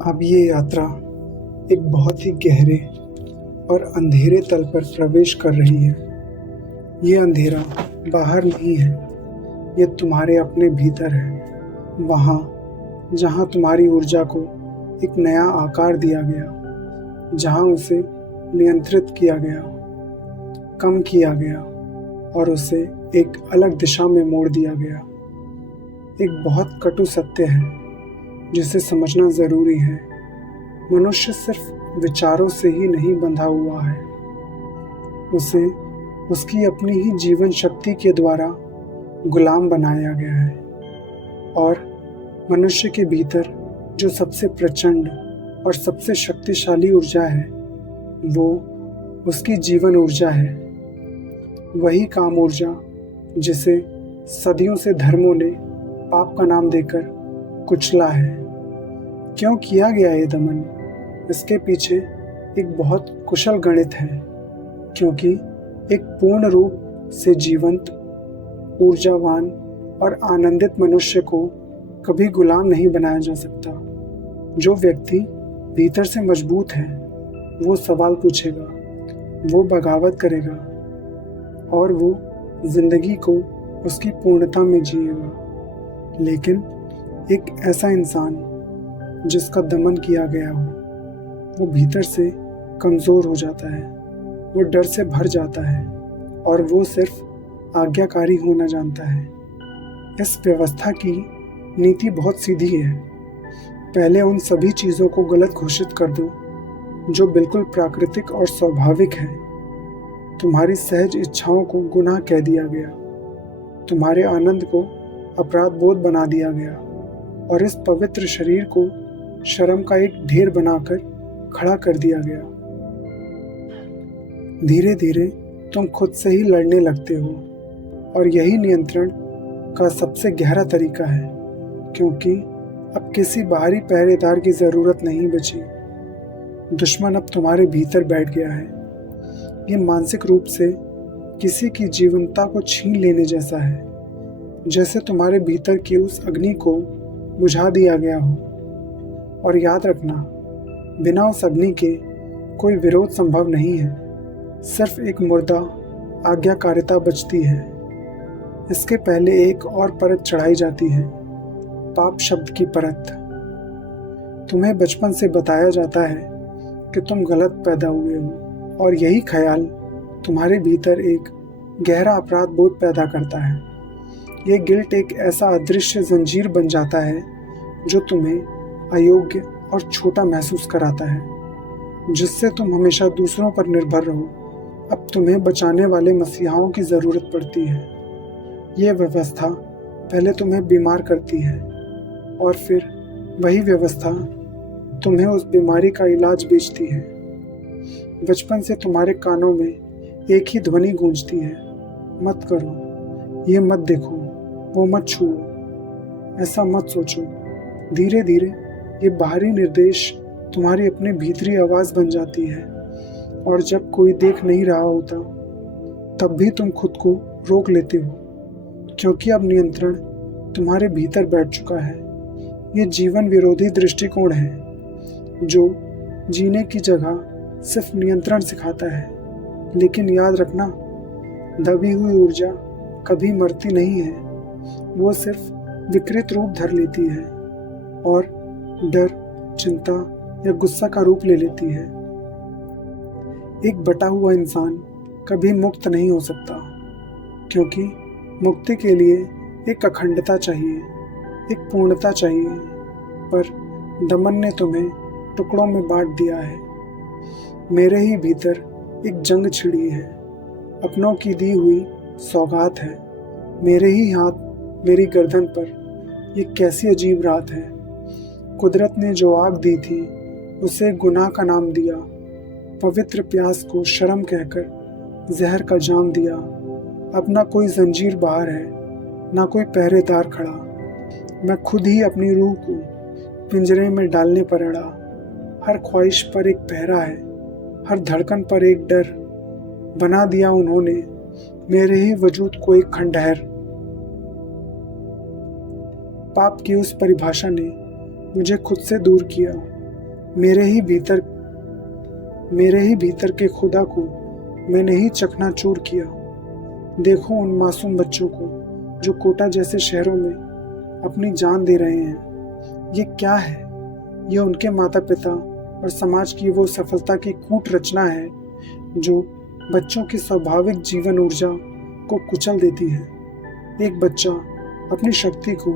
अब ये यात्रा एक बहुत ही गहरे और अंधेरे तल पर प्रवेश कर रही है। ये अंधेरा बाहर नहीं है, ये तुम्हारे अपने भीतर है। वहाँ जहाँ तुम्हारी ऊर्जा को एक नया आकार दिया गया, जहाँ उसे नियंत्रित किया गया, कम किया गया और उसे एक अलग दिशा में मोड़ दिया गया। एक बहुत कटु सत्य है जिसे समझना ज़रूरी है। मनुष्य सिर्फ विचारों से ही नहीं बंधा हुआ है, उसे उसकी अपनी ही जीवन शक्ति के द्वारा गुलाम बनाया गया है। और मनुष्य के भीतर जो सबसे प्रचंड और सबसे शक्तिशाली ऊर्जा है, वो उसकी जीवन ऊर्जा है। वही काम ऊर्जा जिसे सदियों से धर्मों ने पाप का नाम देकर कुचला है। क्यों किया गया ये दमन? इसके पीछे एक बहुत कुशल गणित है, क्योंकि एक पूर्ण रूप से जीवंत, ऊर्जावान और आनंदित मनुष्य को कभी गुलाम नहीं बनाया जा सकता। जो व्यक्ति भीतर से मजबूत है, वो सवाल पूछेगा, वो बगावत करेगा और वो जिंदगी को उसकी पूर्णता में जिएगा। लेकिन एक ऐसा इंसान जिसका दमन किया गया हो, वो भीतर से कमज़ोर हो जाता है, वो डर से भर जाता है और वो सिर्फ आज्ञाकारी होना जानता है। इस व्यवस्था की नीति बहुत सीधी है। पहले उन सभी चीज़ों को गलत घोषित कर दो जो बिल्कुल प्राकृतिक और स्वाभाविक है। तुम्हारी सहज इच्छाओं को गुनाह कह दिया गया, तुम्हारे आनंद को अपराध बोध बना दिया गया और इस पवित्र शरीर को शर्म का एक ढेर बनाकर खड़ा कर दिया गया। धीरे धीरे तुम खुद से ही लड़ने लगते हो और यही नियंत्रण का सबसे गहरा तरीका है, क्योंकि अब किसी बाहरी पहरेदार की ज़रूरत नहीं बची। दुश्मन अब तुम्हारे भीतर बैठ गया है। ये मानसिक रूप से किसी की जीवंतता को छीन लेने जैसा है, जैसे तुम्हारे भीतर की उस अग्नि को बुझा दिया गया हो। और याद रखना, बिना उस अग्नि के कोई विरोध संभव नहीं है। सिर्फ एक मुर्दा आज्ञाकारिता बचती है। इसके पहले एक और परत चढ़ाई जाती है, पाप शब्द की परत। तुम्हें बचपन से बताया जाता है कि तुम गलत पैदा हुए हो और यही ख्याल तुम्हारे भीतर एक गहरा अपराध बोध पैदा करता है। ये गिल्ट एक ऐसा अदृश्य जंजीर बन जाता है जो तुम्हें अयोग्य और छोटा महसूस कराता है, जिससे तुम हमेशा दूसरों पर निर्भर रहो। अब तुम्हें बचाने वाले मसीहाओं की ज़रूरत पड़ती है। ये व्यवस्था पहले तुम्हें बीमार करती है और फिर वही व्यवस्था तुम्हें उस बीमारी का इलाज बेचती है। बचपन से तुम्हारे कानों में एक ही ध्वनि गूंजती है, मत करो, ये मत देखो, वो मत छुओ, ऐसा मत सोचो। धीरे धीरे ये बाहरी निर्देश तुम्हारी अपनी भीतरी आवाज़ बन जाती है और जब कोई देख नहीं रहा होता, तब भी तुम खुद को रोक लेते हो, क्योंकि अब नियंत्रण तुम्हारे भीतर बैठ चुका है। ये जीवन विरोधी दृष्टिकोण है जो जीने की जगह सिर्फ नियंत्रण सिखाता है। लेकिन याद रखना, दबी हुई ऊर्जा कभी मरती नहीं है, वो सिर्फ विकृत रूप धर लेती है और डर, चिंता या गुस्सा का रूप ले लेती है। एक बटा हुआ इंसान कभी मुक्त नहीं हो सकता, क्योंकि मुक्ति के लिए एक अखंडता चाहिए, एक पूर्णता चाहिए। पर दमन ने तुम्हें टुकड़ों में बांट दिया है। मेरे ही भीतर एक जंग छिड़ी है, अपनों की दी हुई सौगात है। मेरे ही हाथ मेरी गर्दन पर। ये कैसी अजीब रात है। कुदरत ने जो आग दी थी उसे गुनाह का नाम दिया, पवित्र प्यास को शर्म कहकर जहर का जाम दिया। अब ना कोई जंजीर बाहर है, ना कोई पहरेदार खड़ा। मैं खुद ही अपनी रूह को पिंजरे में डालने पर अड़ा। हर ख्वाहिश पर एक पहरा है, हर धड़कन पर एक डर। बना दिया उन्होंने मेरे ही वजूद को एक खंडहर। पाप की उस परिभाषा ने मुझे खुद से दूर किया। मेरे ही भीतर के खुदा को मैंने ही चकनाचूर किया। देखो उन मासूम बच्चों को जो कोटा जैसे शहरों में अपनी जान दे रहे हैं। ये क्या है? ये उनके माता पिता और समाज की वो सफलता की कूट रचना है जो बच्चों की स्वाभाविक जीवन ऊर्जा को कुचल देती है। एक बच्चा अपनी शक्ति को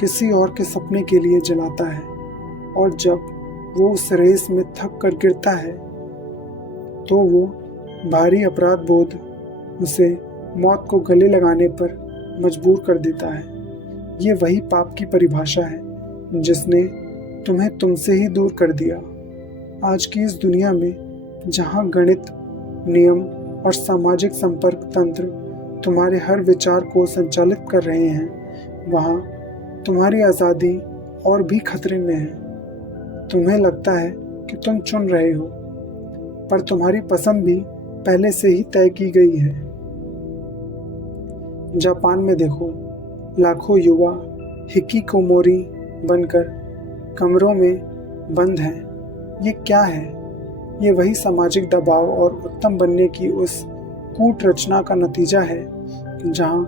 किसी और के सपने के लिए जलाता है और जब वो उस रेस में थक कर गिरता है तो वो भारी अपराध बोध उसे मौत को गले लगाने पर मजबूर कर देता है। ये वही पाप की परिभाषा है जिसने तुम्हें तुमसे ही दूर कर दिया। आज की इस दुनिया में जहाँ गणित, नियम और सामाजिक संपर्क तंत्र तुम्हारे हर विचार को संचालित कर रहे हैं, वहाँ तुम्हारी आज़ादी और भी खतरे में है। तुम्हें लगता है कि तुम चुन रहे हो, पर तुम्हारी पसंद भी पहले से ही तय की गई है। जापान में देखो, लाखों युवा हिकिकोमोरी बनकर कमरों में बंद हैं। ये क्या है? ये वही सामाजिक दबाव और उत्तम बनने की उस कूट रचना का नतीजा है जहाँ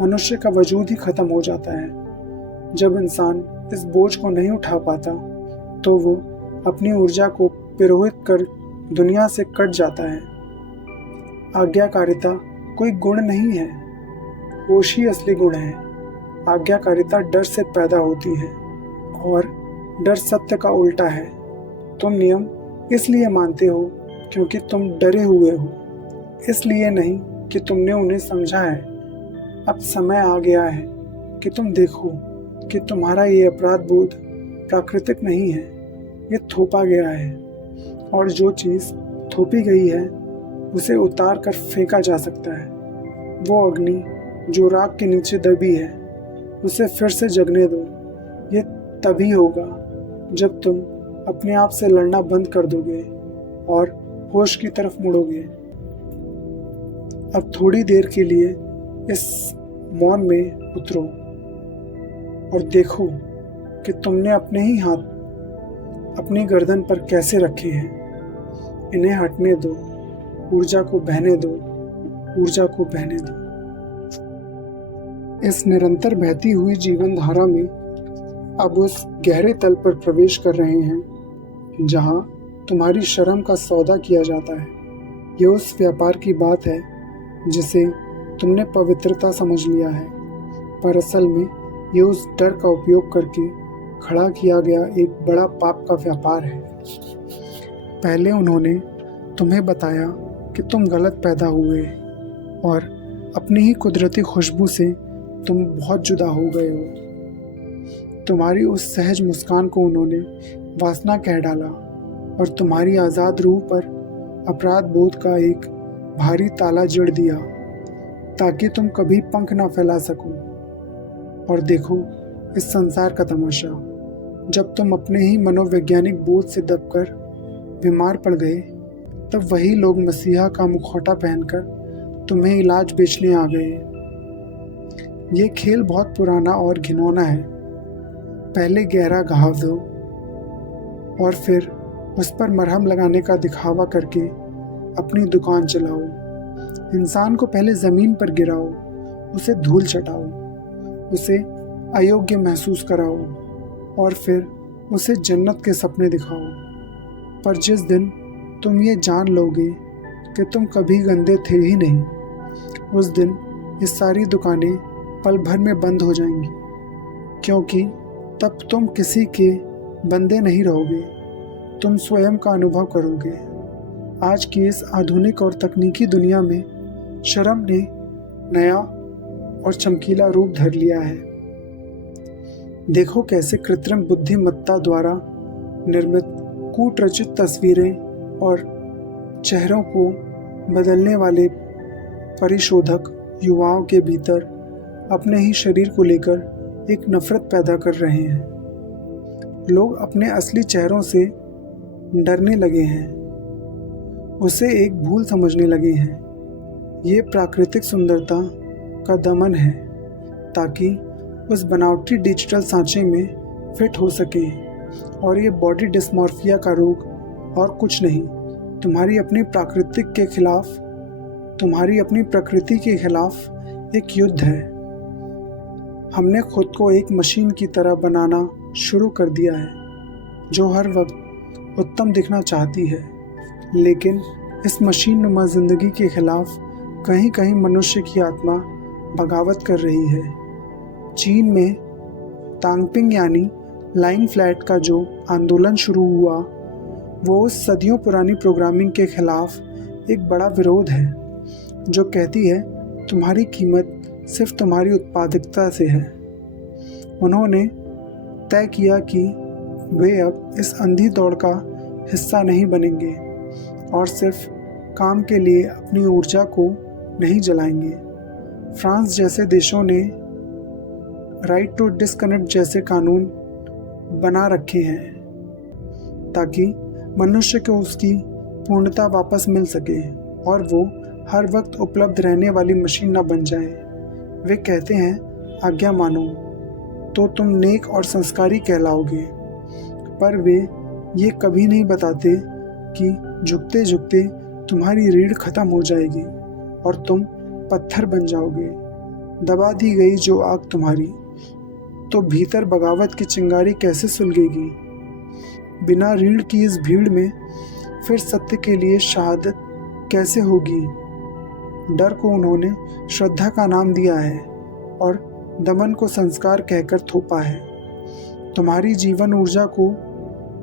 मनुष्य का वजूद ही खत्म हो जाता है। जब इंसान इस बोझ को नहीं उठा पाता तो वो अपनी ऊर्जा को पिरोहित कर दुनिया से कट जाता है। आज्ञाकारिता कोई गुण नहीं है, होश ही असली गुण है। आज्ञाकारिता डर से पैदा होती है और डर सत्य का उल्टा है। तुम नियम इसलिए मानते हो क्योंकि तुम डरे हुए हो, इसलिए नहीं कि तुमने उन्हें समझा है। अब समय आ गया है कि तुम देखो कि तुम्हारा ये अपराध बोध प्राकृतिक नहीं है, ये थोपा गया है। और जो चीज़ थोपी गई है उसे उतार कर फेंका जा सकता है। वो अग्नि जो राख के नीचे दबी है उसे फिर से जगने दो। ये तभी होगा जब तुम अपने आप से लड़ना बंद कर दोगे और होश की तरफ मुड़ोगे। अब थोड़ी देर के लिए इस मौन में उतरो और देखो कि तुमने अपने ही हाथ अपनी गर्दन पर कैसे रखे हैं। इन्हें हटने दो, ऊर्जा को बहने दो, ऊर्जा को बहने दो। इस निरंतर बहती हुई जीवन धारा में अब उस गहरे तल पर प्रवेश कर रहे हैं जहां तुम्हारी शर्म का सौदा किया जाता है। ये उस व्यापार की बात है जिसे तुमने पवित्रता समझ लिया है, पर असल में ये उस डर का उपयोग करके खड़ा किया गया एक बड़ा पाप का व्यापार है। पहले उन्होंने तुम्हें बताया कि तुम गलत पैदा हुए और अपनी ही कुदरती खुशबू से तुम बहुत जुदा हो गए हो। तुम्हारी उस सहज मुस्कान को उन्होंने वासना कह डाला और तुम्हारी आज़ाद रूह पर अपराध बोध का एक भारी ताला जड़ दिया ताकि तुम कभी पंख ना फैला सको। और देखो इस संसार का तमाशा, जब तुम अपने ही मनोवैज्ञानिक बोझ से दबकर बीमार पड़ गए तब वही लोग मसीहा का मुखौटा पहनकर तुम्हें इलाज बेचने आ गए। ये खेल बहुत पुराना और घिनौना है। पहले गहरा घाव दो और फिर उस पर मरहम लगाने का दिखावा करके अपनी दुकान चलाओ। इंसान को पहले ज़मीन पर गिराओ, उसे धूल चटाओ, उसे अयोग्य महसूस कराओ और फिर उसे जन्नत के सपने दिखाओ। पर जिस दिन तुम ये जान लोगे कि तुम कभी गंदे थे ही नहीं, उस दिन ये सारी दुकानें पल भर में बंद हो जाएंगी, क्योंकि तब तुम किसी के बंदे नहीं रहोगे, तुम स्वयं का अनुभव करोगे। आज की इस आधुनिक और तकनीकी दुनिया में शर्म ने नया और चमकीला रूप धर लिया है। देखो कैसे कृत्रिम बुद्धिमत्ता द्वारा निर्मित कूटरचित तस्वीरें और चेहरों को बदलने वाले परिशोधक युवाओं के भीतर अपने ही शरीर को लेकर एक नफरत पैदा कर रहे हैं। लोग अपने असली चेहरों से डरने लगे हैं, उसे एक भूल समझने लगे हैं। ये प्राकृतिक सुंदरता का दमन है ताकि उस बनावटी डिजिटल सांचे में फिट हो सके। और ये बॉडी डिस्मॉर्फिया का रोग और कुछ नहीं, तुम्हारी अपनी प्रकृति के खिलाफ एक युद्ध है। हमने खुद को एक मशीन की तरह बनाना शुरू कर दिया है जो हर वक्त उत्तम दिखना चाहती है, लेकिन इस मशीन नुमा जिंदगी के खिलाफ कहीं कहीं मनुष्य की आत्मा बगावत कर रही है। चीन में तांगपिंग यानी लाइंग फ्लैट का जो आंदोलन शुरू हुआ वो उस सदियों पुरानी प्रोग्रामिंग के खिलाफ एक बड़ा विरोध है जो कहती है तुम्हारी कीमत सिर्फ तुम्हारी उत्पादकता से है। उन्होंने तय किया कि वे अब इस अंधी दौड़ का हिस्सा नहीं बनेंगे और सिर्फ काम के लिए अपनी ऊर्जा को नहीं जलाएंगे। फ्रांस जैसे देशों ने राइट टू डिस्कनेक्ट जैसे कानून बना रखे हैं ताकि मनुष्य को उसकी पूर्णता वापस मिल सके और वो हर वक्त उपलब्ध रहने वाली मशीन न बन जाए। वे कहते हैं आज्ञा मानो तो तुम नेक और संस्कारी कहलाओगे, पर वे ये कभी नहीं बताते कि झुकते झुकते तुम्हारी रीढ़ खत्म हो जाएगी और तुम पत्थर बन जाओगे। दबा दी गई जो आग तुम्हारी, तो भीतर बगावत की चिंगारी कैसे सुलगेगी। बिना रीढ़ की इस भीड़ में फिर सत्य के लिए शहादत कैसे होगी। डर को उन्होंने श्रद्धा का नाम दिया है और दमन को संस्कार कहकर थोपा है। तुम्हारी जीवन ऊर्जा को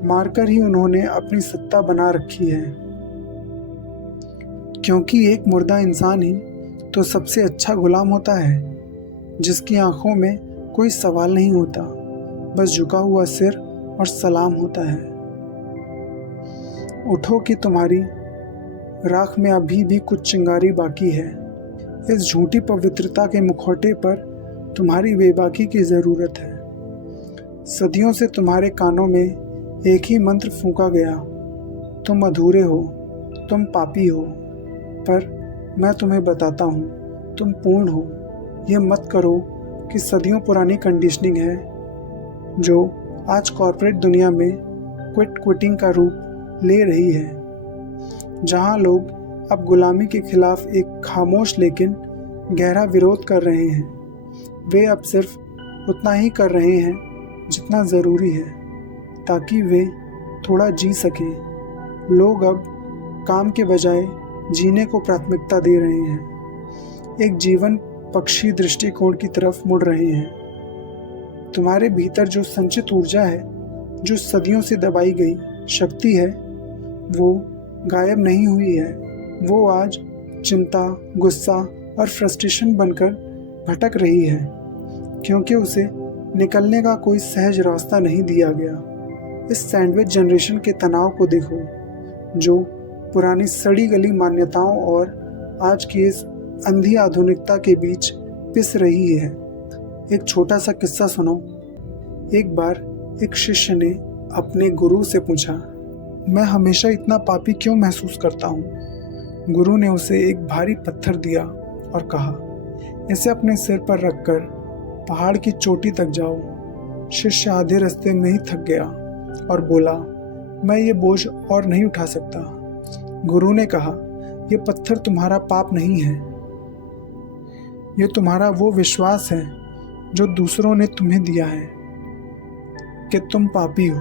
मारकर ही उन्होंने अपनी सत्ता बना रखी है, क्योंकि एक मुर्दा इंसान ही तो सबसे अच्छा गुलाम होता है जिसकी आंखों में कोई सवाल नहीं होता, बस झुका हुआ सिर और सलाम होता है। उठो कि तुम्हारी राख में अभी भी कुछ चिंगारी बाकी है। इस झूठी पवित्रता के मुखौटे पर तुम्हारी बेबाकी की ज़रूरत है। सदियों से तुम्हारे कानों में एक ही मंत्र फूंका गया, तुम अधूरे हो, तुम पापी हो, पर मैं तुम्हें बताता हूँ तुम पूर्ण हो। ये मत करो कि सदियों पुरानी कंडीशनिंग है जो आज कॉर्पोरेट दुनिया में क्विटिंग का रूप ले रही है, जहाँ लोग अब गुलामी के खिलाफ एक खामोश लेकिन गहरा विरोध कर रहे हैं। वे अब सिर्फ उतना ही कर रहे हैं जितना ज़रूरी है ताकि वे थोड़ा जी सकें। लोग अब काम के बजाय जीने को प्राथमिकता दे रहे हैं, एक जीवन पक्षी दृष्टिकोण की तरफ मुड़ रहे हैं। तुम्हारे भीतर जो संचित ऊर्जा है, जो सदियों से दबाई गई शक्ति है, वो गायब नहीं हुई है। वो आज चिंता, गुस्सा और फ्रस्ट्रेशन बनकर भटक रही है, क्योंकि उसे निकलने का कोई सहज रास्ता नहीं दिया गया। इस सैंडविच जनरेशन के तनाव को देखो, जो पुरानी सड़ी गली मान्यताओं और आज की इस अंधी आधुनिकता के बीच पिस रही है। एक छोटा सा किस्सा सुनो। एक बार एक शिष्य ने अपने गुरु से पूछा, मैं हमेशा इतना पापी क्यों महसूस करता हूँ। गुरु ने उसे एक भारी पत्थर दिया और कहा, इसे अपने सिर पर रखकर पहाड़ की चोटी तक जाओ। शिष्य आधे रास्ते में ही थक गया और बोला, मैं ये बोझ और नहीं उठा सकता। गुरु ने कहा, यह पत्थर तुम्हारा पाप नहीं है, ये तुम्हारा वो विश्वास है जो दूसरों ने तुम्हें दिया है कि तुम पापी हो।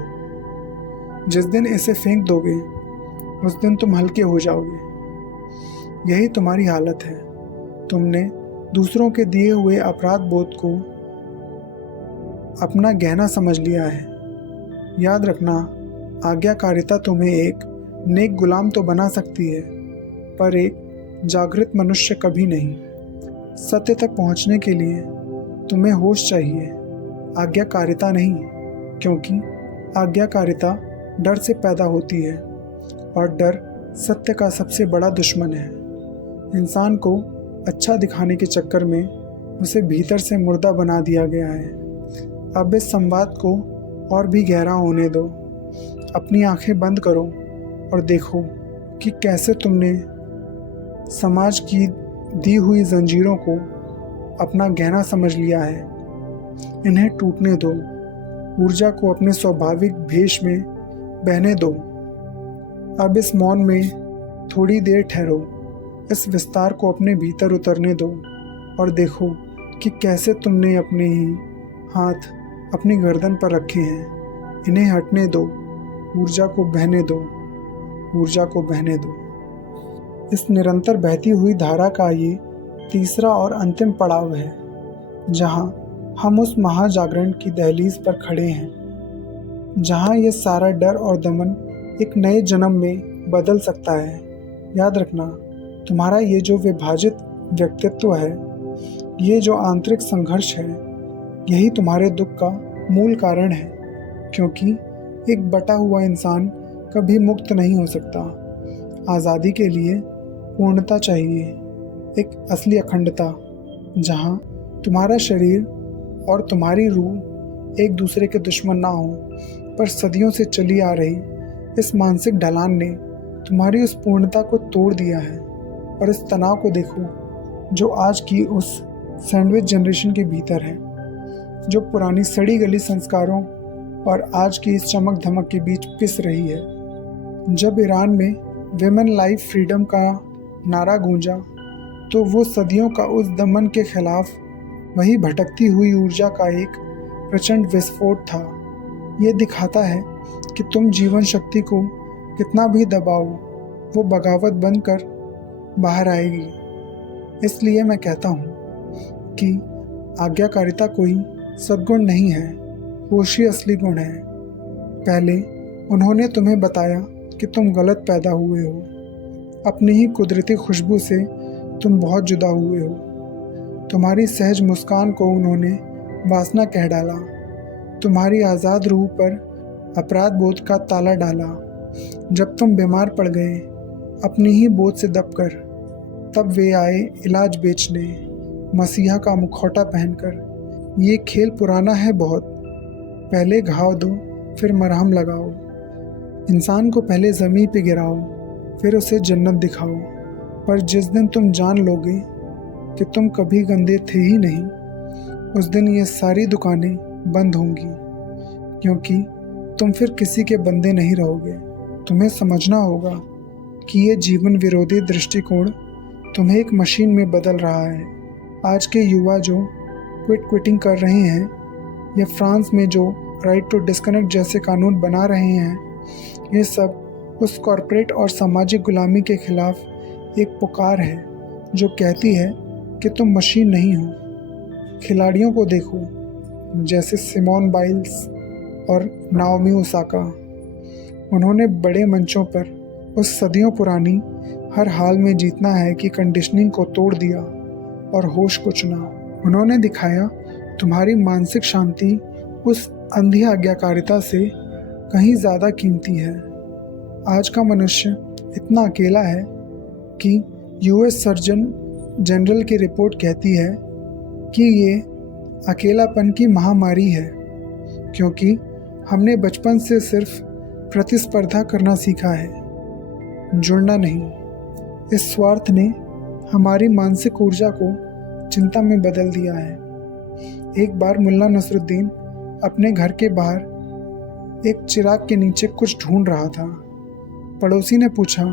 जिस दिन इसे फेंक दोगे उस दिन तुम हल्के हो जाओगे। यही तुम्हारी हालत है। तुमने दूसरों के दिए हुए अपराध बोध को अपना गहना समझ लिया है। याद रखना, आज्ञाकारिता तुम्हें एक नेक गुलाम तो बना सकती है, पर एक जागृत मनुष्य कभी नहीं। सत्य तक पहुंचने के लिए तुम्हें होश चाहिए, आज्ञाकारिता नहीं, क्योंकि आज्ञाकारिता डर से पैदा होती है और डर सत्य का सबसे बड़ा दुश्मन है। इंसान को अच्छा दिखाने के चक्कर में उसे भीतर से मुर्दा बना दिया गया है। अब इस संवाद को और भी गहरा होने दो। अपनी आंखें बंद करो और देखो कि कैसे तुमने समाज की दी हुई जंजीरों को अपना गहना समझ लिया है। इन्हें टूटने दो ऊर्जा को अपने स्वाभाविक भेष में बहने दो। अब इस मौन में थोड़ी देर ठहरो, इस विस्तार को अपने भीतर उतरने दो और देखो कि कैसे तुमने अपने ही हाथ अपनी गर्दन पर रखे हैं। इन्हें हटने दो, ऊर्जा को बहने दो, ऊर्जा को बहने दो। इस निरंतर बहती हुई धारा का ये तीसरा और अंतिम पड़ाव है, जहाँ हम उस महाजागरण की दहलीज पर खड़े हैं, जहाँ ये सारा डर और दमन एक नए जन्म में बदल सकता है। याद रखना, तुम्हारा ये जो विभाजित व्यक्तित्व है, ये जो आंतरिक संघर्ष है, यही तुम्हारे दुख का मूल कारण है, क्योंकि एक बटा हुआ इंसान कभी मुक्त नहीं हो सकता। आज़ादी के लिए पूर्णता चाहिए, एक असली अखंडता, जहाँ तुम्हारा शरीर और तुम्हारी रूह एक दूसरे के दुश्मन ना हो। पर सदियों से चली आ रही इस मानसिक ढलान ने तुम्हारी उस पूर्णता को तोड़ दिया है। और इस तनाव को देखो जो आज की उस सैंडविच जनरेशन के भीतर है, जो पुरानी सड़ी गली संस्कारों और आज की इस चमक धमक के बीच पिस रही है। जब ईरान में विमेन लाइफ फ्रीडम का नारा गूंजा, तो वो सदियों का उस दमन के खिलाफ वही भटकती हुई ऊर्जा का एक प्रचंड विस्फोट था। ये दिखाता है कि तुम जीवन शक्ति को कितना भी दबाओ, वो बगावत बनकर बाहर आएगी। इसलिए मैं कहता हूँ कि आज्ञाकारिता कोई सद्गुण नहीं है, होश ही असली गुण है। पहले उन्होंने तुम्हें बताया कि तुम गलत पैदा हुए हो, अपनी ही कुदरती खुशबू से तुम बहुत जुदा हुए हो। तुम्हारी सहज मुस्कान को उन्होंने वासना कह डाला, तुम्हारी आज़ाद रूह पर अपराध बोध का ताला डाला। जब तुम बीमार पड़ गए अपनी ही बोझ से दबकर, तब वे आए इलाज बेचने, मसीहा का मुखौटा पहनकर। ये खेल पुराना है बहुत, पहले घाव दो फिर मरहम लगाओ। इंसान को पहले ज़मीन पे गिराओ, फिर उसे जन्नत दिखाओ। पर जिस दिन तुम जान लोगे कि तुम कभी गंदे थे ही नहीं, उस दिन ये सारी दुकानें बंद होंगी, क्योंकि तुम फिर किसी के बंदे नहीं रहोगे। तुम्हें समझना होगा कि ये जीवन विरोधी दृष्टिकोण तुम्हें एक मशीन में बदल रहा है। आज के युवा जो क्विटिंग कर रहे हैं, या फ्रांस में जो राइट टू डिस्कनेक्ट जैसे कानून बना रहे हैं, ये सब उस कॉरपोरेट और सामाजिक गुलामी के खिलाफ एक पुकार है जो कहती है कि तुम मशीन नहीं हो। खिलाड़ियों को देखो, जैसे सिमोन बाइल्स और नाओमी ओसाका। उन्होंने बड़े मंचों पर उस सदियों पुरानी हर हाल में जीतना है कि कंडीशनिंग को तोड़ दिया और होश को चुना। उन्होंने दिखाया तुम्हारी मानसिक शांति उस अंधी आज्ञाकारिता से कहीं ज़्यादा कीमती है। आज का मनुष्य इतना अकेला है कि यूएस सर्जन जनरल की रिपोर्ट कहती है कि ये अकेलापन की महामारी है, क्योंकि हमने बचपन से सिर्फ प्रतिस्पर्धा करना सीखा है, जुड़ना नहीं। इस स्वार्थ ने हमारी मानसिक ऊर्जा को चिंता में बदल दिया है। एक बार मुल्ला नसरुद्दीन अपने घर के बाहर एक चिराग के नीचे कुछ ढूंढ रहा था। पड़ोसी ने पूछा,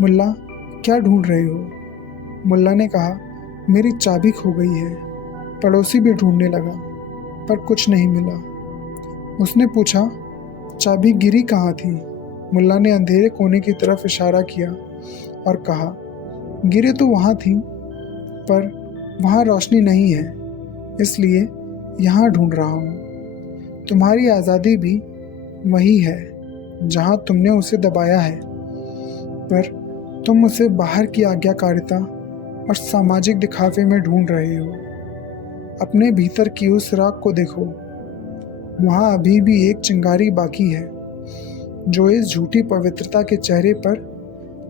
मुल्ला क्या ढूंढ रहे हो? मुल्ला ने कहा, मेरी चाबी खो गई है। पड़ोसी भी ढूंढने लगा, पर कुछ नहीं मिला। उसने पूछा, चाबी गिरी कहाँ थी? मुल्ला ने अंधेरे कोने की तरफ इशारा किया और कहा, गिरे तो वहाँ थी, पर वहाँ रोशनी नहीं है, इसलिए यहाँ ढूंढ रहा हूँ। तुम्हारी आज़ादी भी वही है जहाँ तुमने उसे दबाया है, पर तुम उसे बाहर की आज्ञाकारिता और सामाजिक दिखावे में ढूंढ रहे हो। अपने भीतर की उस राख को देखो, वहाँ अभी भी एक चिंगारी बाकी है जो इस झूठी पवित्रता के चेहरे पर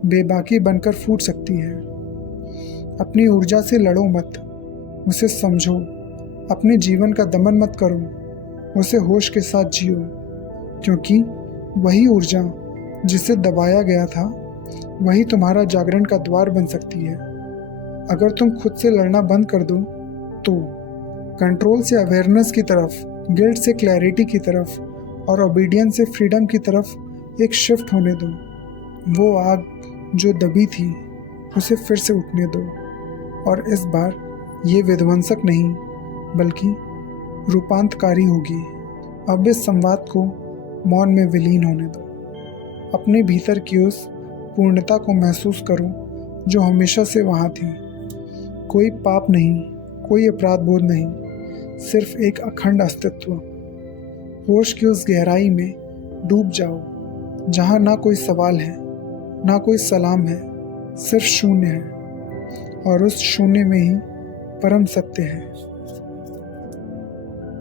बेबाकी बनकर फूट सकती है। अपनी ऊर्जा से लड़ो मत, उसे समझो। अपने जीवन का दमन मत करो, उसे होश के साथ जियो, क्योंकि वही ऊर्जा जिसे दबाया गया था, वही तुम्हारा जागरण का द्वार बन सकती है। अगर तुम खुद से लड़ना बंद कर दो, तो कंट्रोल से अवेयरनेस की तरफ गिल्ट से क्लैरिटी की तरफ और ओबीडियंस से फ्रीडम की तरफ एक शिफ्ट होने दो। वो आग जो दबी थी उसे फिर से उठने दो, और इस बार ये विध्वंसक नहीं बल्कि रूपांतकारी होगी। अब इस संवाद को मौन में विलीन होने दो। अपने भीतर की उस पूर्णता को महसूस करो जो हमेशा से वहाँ थी। कोई पाप नहीं, कोई अपराध बोध नहीं, सिर्फ एक अखंड अस्तित्व। होश की उस गहराई में डूब जाओ जहाँ ना कोई सवाल है, ना कोई सलाम है, सिर्फ शून्य है, और उस शून्य में ही परम सत्य है।